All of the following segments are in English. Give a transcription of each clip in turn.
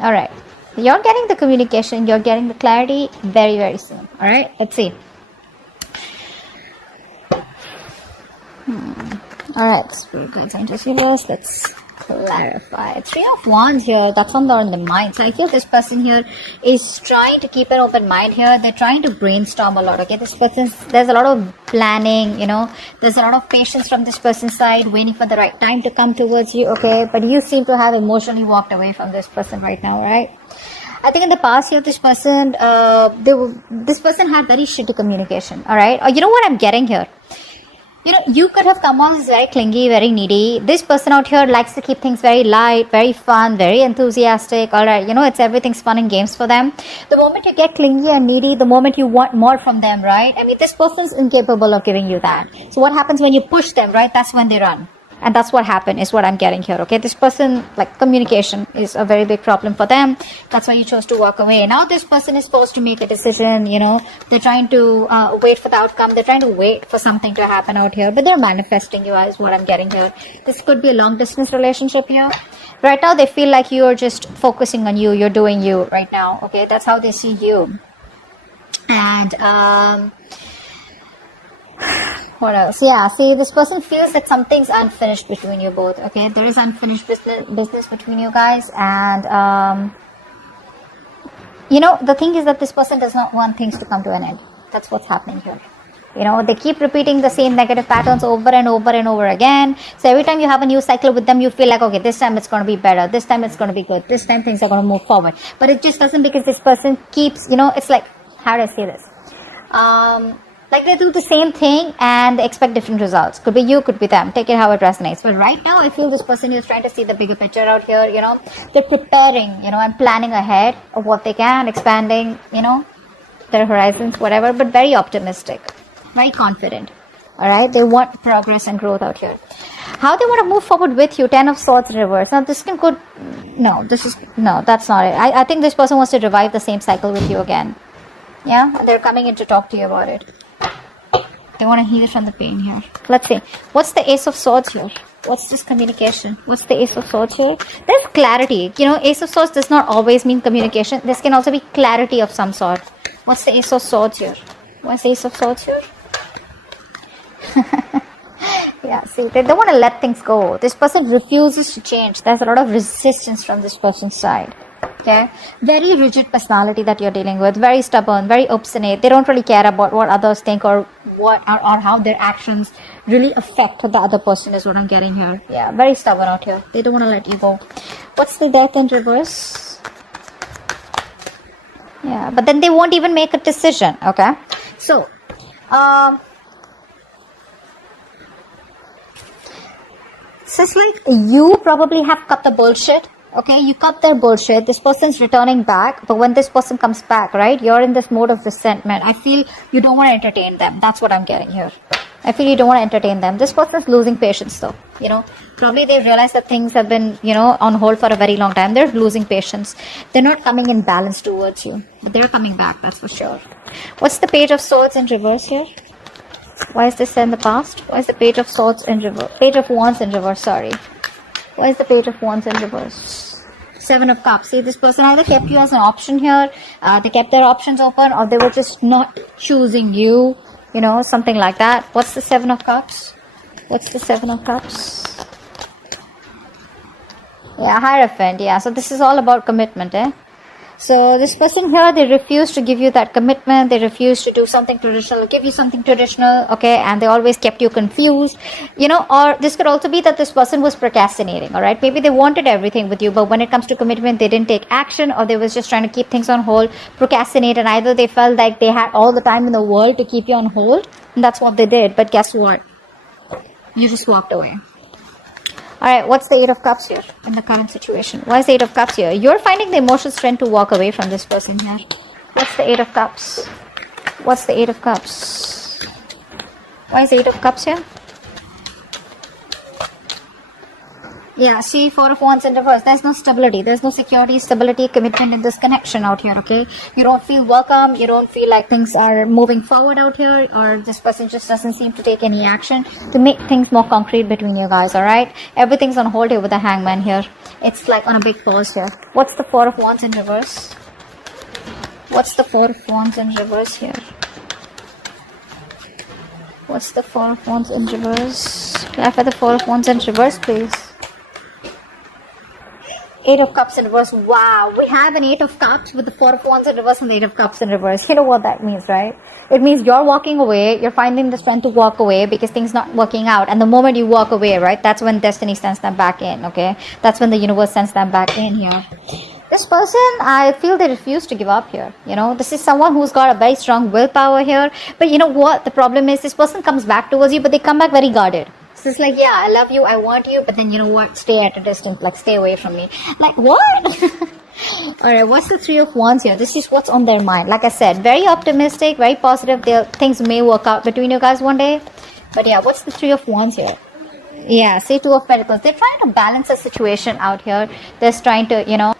All right. You're getting the communication. You're getting the clarity very, very soon. All right. Let's see. All right. Spirit guides and receivers. Let's clarify. Three of Wands here. That's on the mind. So I feel this person here is trying to keep an open mind here. They're trying to brainstorm a lot. Okay, this person, there's a lot of planning, you know, there's a lot of patience from this person's side, waiting for the right time to come towards you. Okay, but you seem to have emotionally walked away from this person right now, right? I think in the past year, this person, this person had very shitty communication. All right, or you know what I'm getting here? You know, you could have come on as very clingy, very needy. This person out here likes to keep things very light, very fun, very enthusiastic. All right, you know, it's everything's fun and games for them. The moment you get clingy and needy, the moment you want more from them, right? I mean, this person's incapable of giving you that. So what happens when you push them, right? That's when they run. And that's what happened, is what I'm getting here, okay? This person, like, communication is a very big problem for them. That's why you chose to walk away. Now this person is supposed to make a decision, you know. They're trying to wait for the outcome. They're trying to wait for something to happen out here. But they're manifesting you, is what I'm getting here. This could be a long-distance relationship here. Right now, they feel like you're just focusing on you. You're doing you right now, okay? That's how they see you. And, what else? Yeah, see, this person feels that something's unfinished between you both, okay? There is unfinished business between you guys. And, you know, the thing is that this person does not want things to come to an end. That's what's happening here. You know, they keep repeating the same negative patterns over and over and over again. So every time you have a new cycle with them, you feel like, okay, this time it's going to be better. This time it's going to be good. This time things are going to move forward. But it just doesn't, because this person keeps, you know, it's like, how do I say this? Like, they do the same thing and they expect different results. Could be you, could be them. Take it how it resonates. But right now, I feel this person is trying to see the bigger picture out here, you know. They're preparing, you know, and planning ahead of what they can, expanding, you know, their horizons, whatever, but very optimistic, very confident. All right, they want progress and growth out here. How they want to move forward with you? 10 of Swords in reverse. Now, this can go, no, that's not it. I think this person wants to revive the same cycle with you again. Yeah, they're coming in to talk to you about it. They want to heal from the pain here. Let's see. What's the Ace of Swords here? What's this communication? What's the Ace of Swords here? There's clarity. You know, Ace of Swords does not always mean communication. This can also be clarity of some sort. What's the Ace of Swords here? What's the Ace of Swords here? Yeah, see, they don't want to let things go. This person refuses to change. There's a lot of resistance from this person's side. Okay, very rigid personality that you're dealing with, very stubborn, very obstinate. They don't really care about what others think or how their actions really affect the other person, is what I'm getting here. Yeah, very stubborn out here. They don't want to let you go. What's the Death in reverse? Yeah, but then they won't even make a decision. Okay, so it's like you probably have cut the bullshit. Okay, you cut their bullshit. This person's returning back, but when this person comes back, right, you're in this mode of resentment. I feel you don't want to entertain them. That's what I'm getting here. I feel you don't want to entertain them. This person's losing patience though. You know, probably they've realized that things have been, you know, on hold for a very long time. They're losing patience. They're not coming in balance towards you, but they're coming back, that's for sure. What's the Page of Swords in reverse here? Why is this in the past? Why is the Page of Swords in reverse? Page of Wands in reverse, sorry. Why is the Page of Wands in reverse? Seven of Cups. See, this person either kept you as an option here, they kept their options open, or they were just not choosing you, you know, something like that. What's the Seven of Cups? What's the Seven of Cups? Yeah, Hierophant. Yeah, so this is all about commitment, eh? So this person here, they refuse to give you that commitment. They refuse to do something traditional, give you something traditional, okay? And they always kept you confused, you know. Or this could also be that this person was procrastinating, all right? Maybe they wanted everything with you, but when it comes to commitment, they didn't take action, or they was just trying to keep things on hold, procrastinate, and either they felt like they had all the time in the world to keep you on hold, and that's what they did. But guess what? You just walked away. Alright, what's the Eight of Cups here in the current situation? Why is the Eight of Cups here? You're finding the emotional strength to walk away from this person here. What's the Eight of Cups? What's the Eight of Cups? Why is the Eight of Cups here? Yeah, see, Four of Wands in reverse. There's no stability. There's no security, stability, commitment in this connection out here, okay? You don't feel welcome. You don't feel like things are moving forward out here, or this person just doesn't seem to take any action to make things more concrete between you guys, alright? Everything's on hold here with the Hangman here. It's like on a big pause here. What's the Four of Wands in reverse? What's the Four of Wands in reverse here? What's the Four of Wands in reverse? Clarify the Four of Wands in reverse, please. Eight of Cups in reverse. Wow, we have an Eight of Cups with the Four of Wands in reverse and the Eight of Cups in reverse. You know what that means, right? It means you're walking away, you're finding the strength to walk away because things not working out. And the moment you walk away, right, that's when destiny sends them back in, okay? That's when the universe sends them back in here. This person, I feel they refuse to give up here. You know, this is someone who's got a very strong willpower here. But you know what? The problem is this person comes back towards you, but they come back very guarded. So it's like, yeah, I love you, I want you, but then you know what? Stay at a distance, like stay away from me. Like, what? Alright, what's the Three of Wands here? This is what's on their mind. Like I said, very optimistic, very positive. Things may work out between you guys one day. But yeah, what's the Three of Wands here? Yeah, say Two of Pentacles. They're trying to balance a situation out here. They're trying to, you know,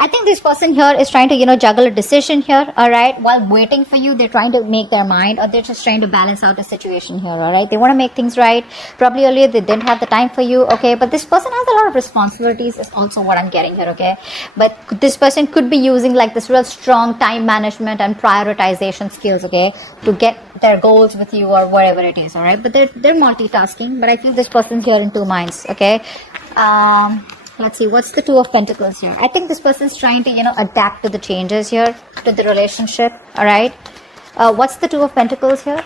I think this person here is trying to, you know, juggle a decision here, alright? While waiting for you, they're trying to make their mind, or they're just trying to balance out the situation here, alright? They want to make things right. Probably earlier they didn't have the time for you, okay? But this person has a lot of responsibilities is also what I'm getting here, okay? But this person could be using like this real strong time management and prioritization skills, okay? To get their goals with you or whatever it is, alright? But they're multitasking, but I feel this person's here in two minds, okay? Let's see, what's the Two of Pentacles here? I think this person's trying to, you know, adapt to the changes here, to the relationship, alright? What's the Two of Pentacles here?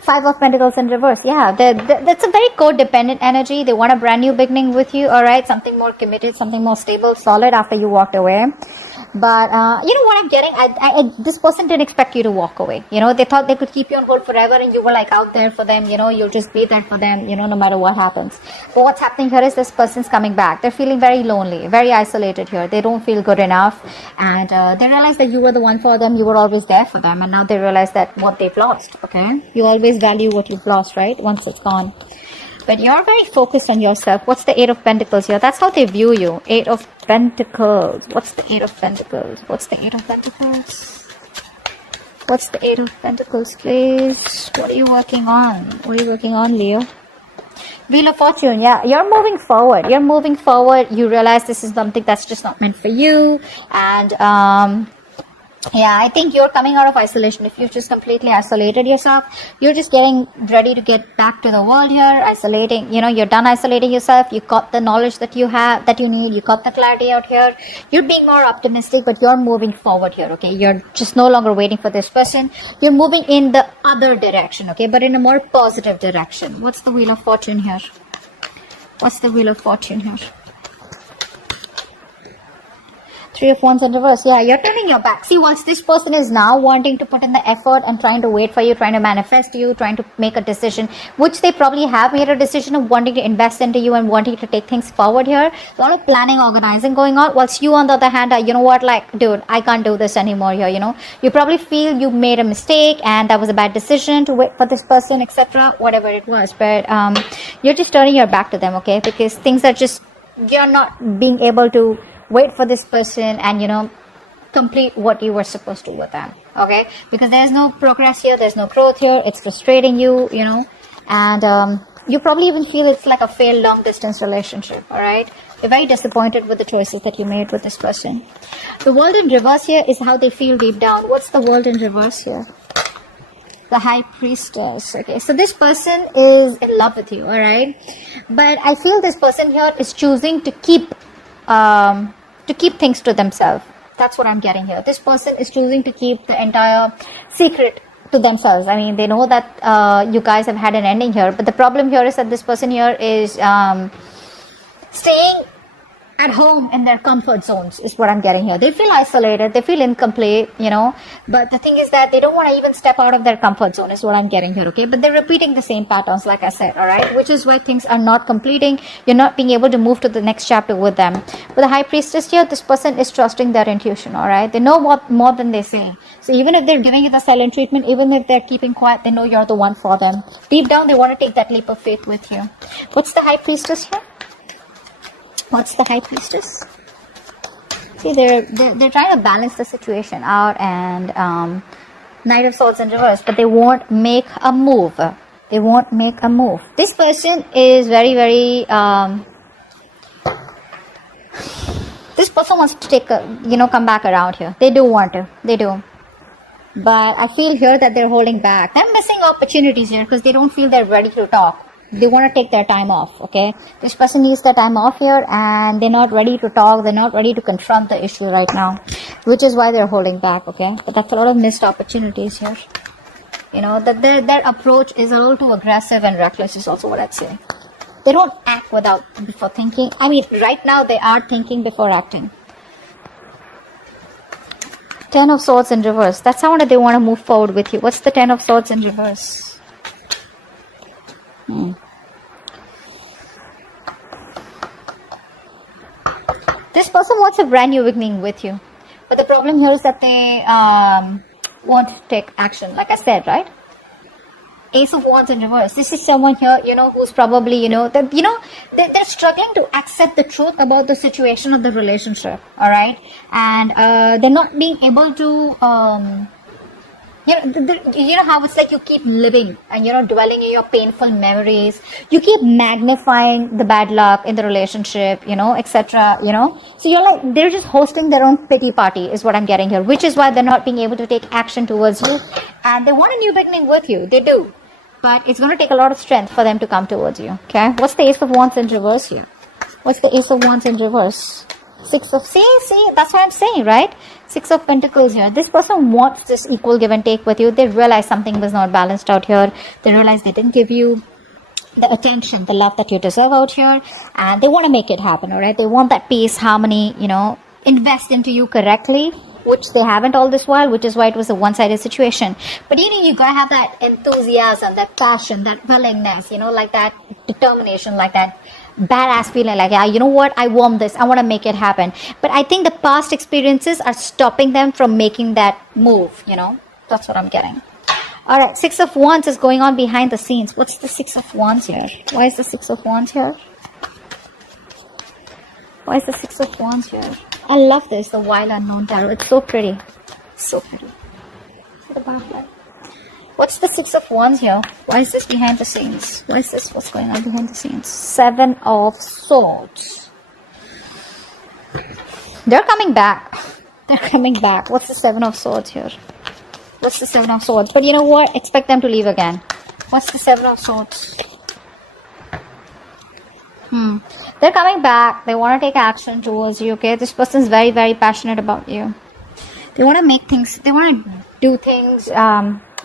Five of Pentacles in reverse. Yeah, that's a very codependent energy. They want a brand new beginning with you, alright? Something more committed, something more stable, solid after you walked away. But, you know what I'm getting? This person didn't expect you to walk away. You know, they thought they could keep you on hold forever and you were like out there for them, you know, you'll just be there for them, you know, no matter what happens. But what's happening here is this person's coming back. They're feeling very lonely, very isolated here. They don't feel good enough. And they realize that you were the one for them. You were always there for them. And now they realize that what they've lost, okay? You always value what you've lost, right? Once it's gone. But you're very focused on yourself. What's the Eight of Pentacles here? That's how they view you. Eight of Pentacles. What's the Eight of Pentacles? What's the Eight of Pentacles? What's the Eight of Pentacles, please? What are you working on? What are you working on, Leo? Wheel of Fortune. Yeah, you're moving forward. You're moving forward. You realize this is something that's just not meant for you. And, yeah, I think you're coming out of isolation. If you've just completely isolated yourself, you're just getting ready to get back to the world here, isolating, you know, you're done isolating yourself. You got the knowledge that you have, that you need. You got the clarity out here. You're being more optimistic, but you're moving forward here, okay? You're just no longer waiting for this person. You're moving in the other direction, okay? But in a more positive direction. What's the Wheel of Fortune here? What's the Wheel of Fortune here? Three of Wands in reverse. Yeah, you're turning your back. See, once this person is now wanting to put in the effort and trying to wait for you, trying to manifest you, trying to make a decision, which they probably have made a decision of wanting to invest into you and wanting to take things forward here. A lot of planning, organizing going on. Whilst you, on the other hand, are, you know what, like, dude, I can't do this anymore here, you know. You probably feel you made a mistake and that was a bad decision to wait for this person, etc. Whatever it was. But you're just turning your back to them, okay? Because things are just, you're not being able to wait for this person and, you know, complete what you were supposed to with them, okay? Because there's no progress here, there's no growth here, it's frustrating you, you know, and you probably even feel it's like a failed long distance relationship, all right? You're very disappointed with the choices that you made with this person. The World in reverse here is how they feel deep down. What's the World in reverse here? The High Priestess. Okay, so this person is in love with you, all right? But I feel this person here is choosing to keep things to themselves. That's what I'm getting here. This person is choosing to keep the entire secret to themselves. I mean, they know that you guys have had an ending here, but the problem here is that this person here is staying at home in their comfort zones is what I'm getting here. They feel isolated, they feel incomplete, you know, but the thing is that they don't want to even step out of their comfort zone is what I'm getting here, okay? But they're repeating the same patterns, like I said, all right? Which is why things are not completing. You're not being able to move to the next chapter with them. With the High Priestess here, this person is trusting their intuition, all right? They know what more than they say. So even if they're giving you the silent treatment, even if they're keeping quiet, they know you're the one for them. Deep down, they want to take that leap of faith with you. What's the High Priestess here? What's the High Priestess? See, they're trying to balance the situation out, and Knight of Swords in reverse, but they won't make a move. They won't make a move. This person is very, very this person wants to take a, come back around here. They do want to. They do. But I feel here that they're holding back. They're missing opportunities here because they don't feel they're ready to talk. They want to take their time off, okay? This person needs their time off here, and they're not ready to talk. They're not ready to confront the issue right now, which is why they're holding back, okay? But that's a lot of missed opportunities here. You know, that their approach is a little too aggressive and reckless is also what I'd say. They don't act before thinking. I mean, right now they are thinking before acting. Ten of Swords in reverse. That's how they want to move forward with you. What's the Ten of Swords in reverse? This person wants a brand new beginning with you. But the problem here is that they won't take action. Like I said, right? Ace of Wands in reverse. This is someone here, who's probably, they're struggling to accept the truth about the situation of the relationship. All right. And they're not being able to, you know how it's like you keep living and dwelling in your painful memories. You keep magnifying the bad luck in the relationship, etc. So you're like, they're just hosting their own pity party is what I'm getting here, which is why they're not being able to take action towards you. And they want a new beginning with you. They do. But it's going to take a lot of strength for them to come towards you. Okay. What's the Ace of Wands in reverse here? What's the Ace of Wands in reverse? See, that's what I'm saying, right? Six of Pentacles here. This person wants this equal give and take with you. They realize something was not balanced out here. They realize they didn't give you the attention, the love that you deserve out here. And they want to make it happen, all right? They want that peace, harmony, invest into you correctly, which they haven't all this while, which is why it was a one-sided situation. But you gotta have that enthusiasm, that passion, that willingness, like that determination, like that badass feeling, like, yeah, you know what, I want this, I want to make it happen. But I think the past experiences are stopping them from making that move. That's what I'm getting. All right, Six of Wands is going on behind the scenes. What's the Six of Wands here? Why is the Six of Wands here? Why is the Six of Wands here? I love this, the Wild Unknown Tarot. It's so pretty. So pretty. The backlight. What's the Six of Wands here? Why is this behind the scenes? Why is this? What's going on behind the scenes? Seven of Swords. They're coming back. They're coming back. What's the Seven of Swords here? What's the Seven of Swords? But you know what? Expect them to leave again. What's the Seven of Swords? They're coming back. They want to take action towards you, okay? This person's very, very passionate about you. They want to make things, they want to do things,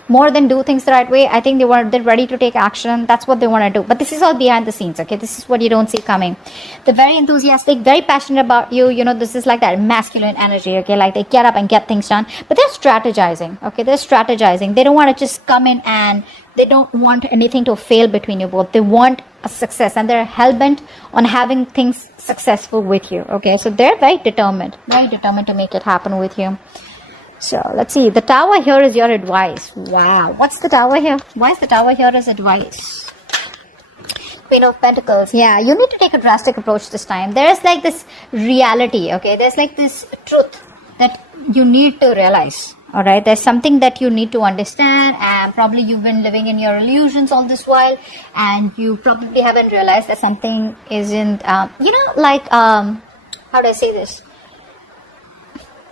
more than do things the right way. I think they're ready to take action. That's what they want to do. But this is all behind the scenes, okay? This is what you don't see coming. They're very enthusiastic, very passionate about you. This is like that masculine energy, okay? Like they get up and get things done. But they're strategizing, okay? They're strategizing. They don't want to just come in and they don't want anything to fail between you both. They want a success and they're hell-bent on having things successful with you, okay? So they're very determined to make it happen with you. So let's see. The Tower here is your advice. Wow. What's the Tower here? Why is the Tower here as advice? Queen of Pentacles. Yeah, you need to take a drastic approach this time. There's like this reality, okay? There's like this truth that you need to realize. All right, there's something that you need to understand, and probably you've been living in your illusions all this while, and you probably haven't realized that something isn't, how do I say this?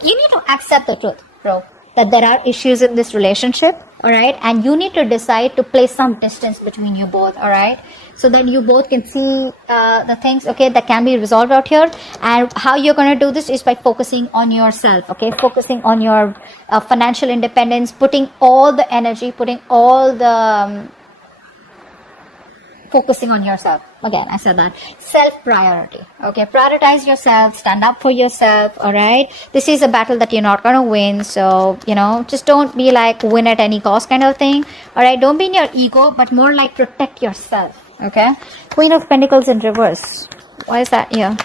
You need to accept the truth, bro, that there are issues in this relationship, all right, and you need to decide to place some distance between you both, all right, so that you both can see the things, okay, that can be resolved out here. And how you're going to do this is by focusing on yourself, okay, focusing on your financial independence, putting all the energy, putting all the focusing on yourself. Again, I said that. Self-priority. Okay, prioritize yourself, stand up for yourself, alright? This is a battle that you're not gonna win, so, you know, just don't be like win at any cost kind of thing, alright? Don't be in your ego, but more like protect yourself, okay? Queen of Pentacles in reverse. Why is that here?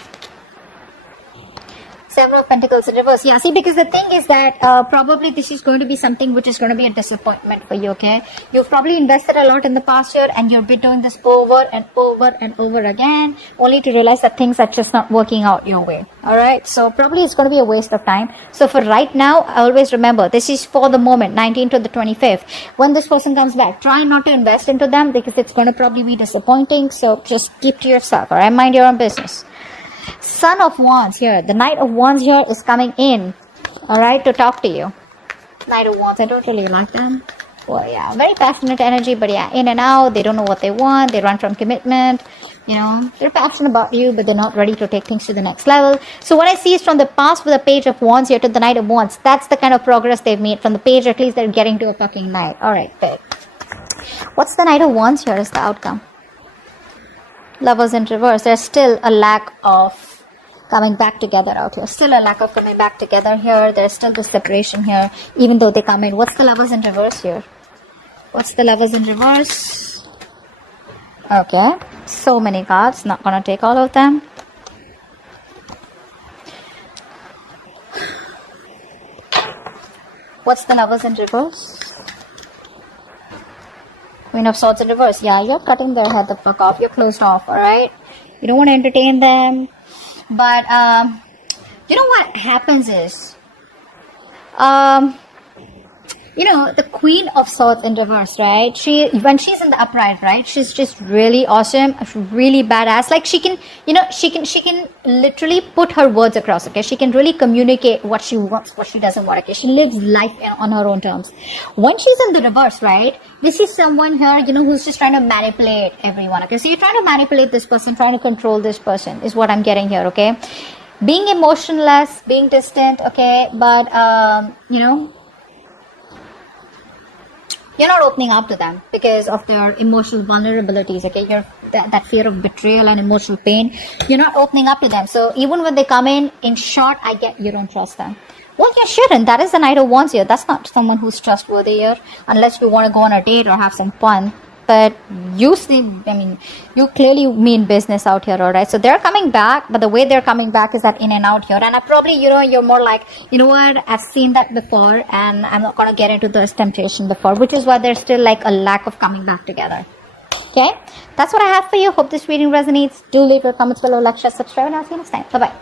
Seven of Pentacles in reverse. Yeah, see, because the thing is that probably this is going to be something which is going to be a disappointment for you, okay? You've probably invested a lot in the past year and you've been doing this over and over and over again, only to realize that things are just not working out your way, alright? So probably it's going to be a waste of time. So for right now, always remember, this is for the moment, 19th to the 25th. When this person comes back, try not to invest into them because it's going to probably be disappointing. So just keep to yourself, alright? Mind your own business. Son of Wands here. The Knight of Wands here is coming in, alright, to talk to you. Knight of Wands, I don't really like them. Well, yeah, very passionate energy, but yeah, in and out. They don't know what they want. They run from commitment. You know, they're passionate about you, but they're not ready to take things to the next level. So what I see is from the past with the Page of Wands here to the Knight of Wands. That's the kind of progress they've made. From the page, at least they're getting to a fucking Knight. Alright, good. What's the Knight of Wands here is the outcome? Lovers in reverse. There's still a lack of coming back together out here. Still a lack of coming back together here. There's still this separation here, even though they come in. What's the Lovers in reverse here? What's the Lovers in reverse? Okay. So many cards. Not gonna take all of them. What's the Lovers in reverse? Queen of Swords in reverse. Yeah, you're cutting their head the fuck off. You're closed off, alright? You don't want to entertain them. But, you know what happens is, you know, the Queen of Swords in reverse, right? When she's in the upright, right? She's just really awesome, really badass. Like she can, you know, she can literally put her words across, okay? She can really communicate what she wants, what she doesn't want, okay? She lives life on her own terms. When she's in the reverse, right? This is someone here, you know, who's just trying to manipulate everyone, okay? So you're trying to manipulate this person, trying to control this person is what I'm getting here, okay? Being emotionless, being distant, okay? But, you know, you're not opening up to them because of their emotional vulnerabilities, okay? That fear of betrayal and emotional pain. You're not opening up to them. So even when they come in short, I get you don't trust them. Well, you shouldn't. That is the Knight of Wands here. That's not someone who's trustworthy here, unless you want to go on a date or have some fun. But you clearly mean business out here, alright? So they're coming back, but the way they're coming back is that in and out here. And I probably, you know, you're more like, you know what, I've seen that before and I'm not going to get into this temptation before, which is why there's still like a lack of coming back together. Okay? That's what I have for you. Hope this reading resonates. Do leave your comments below, like, share, subscribe, and I'll see you next time. Bye-bye.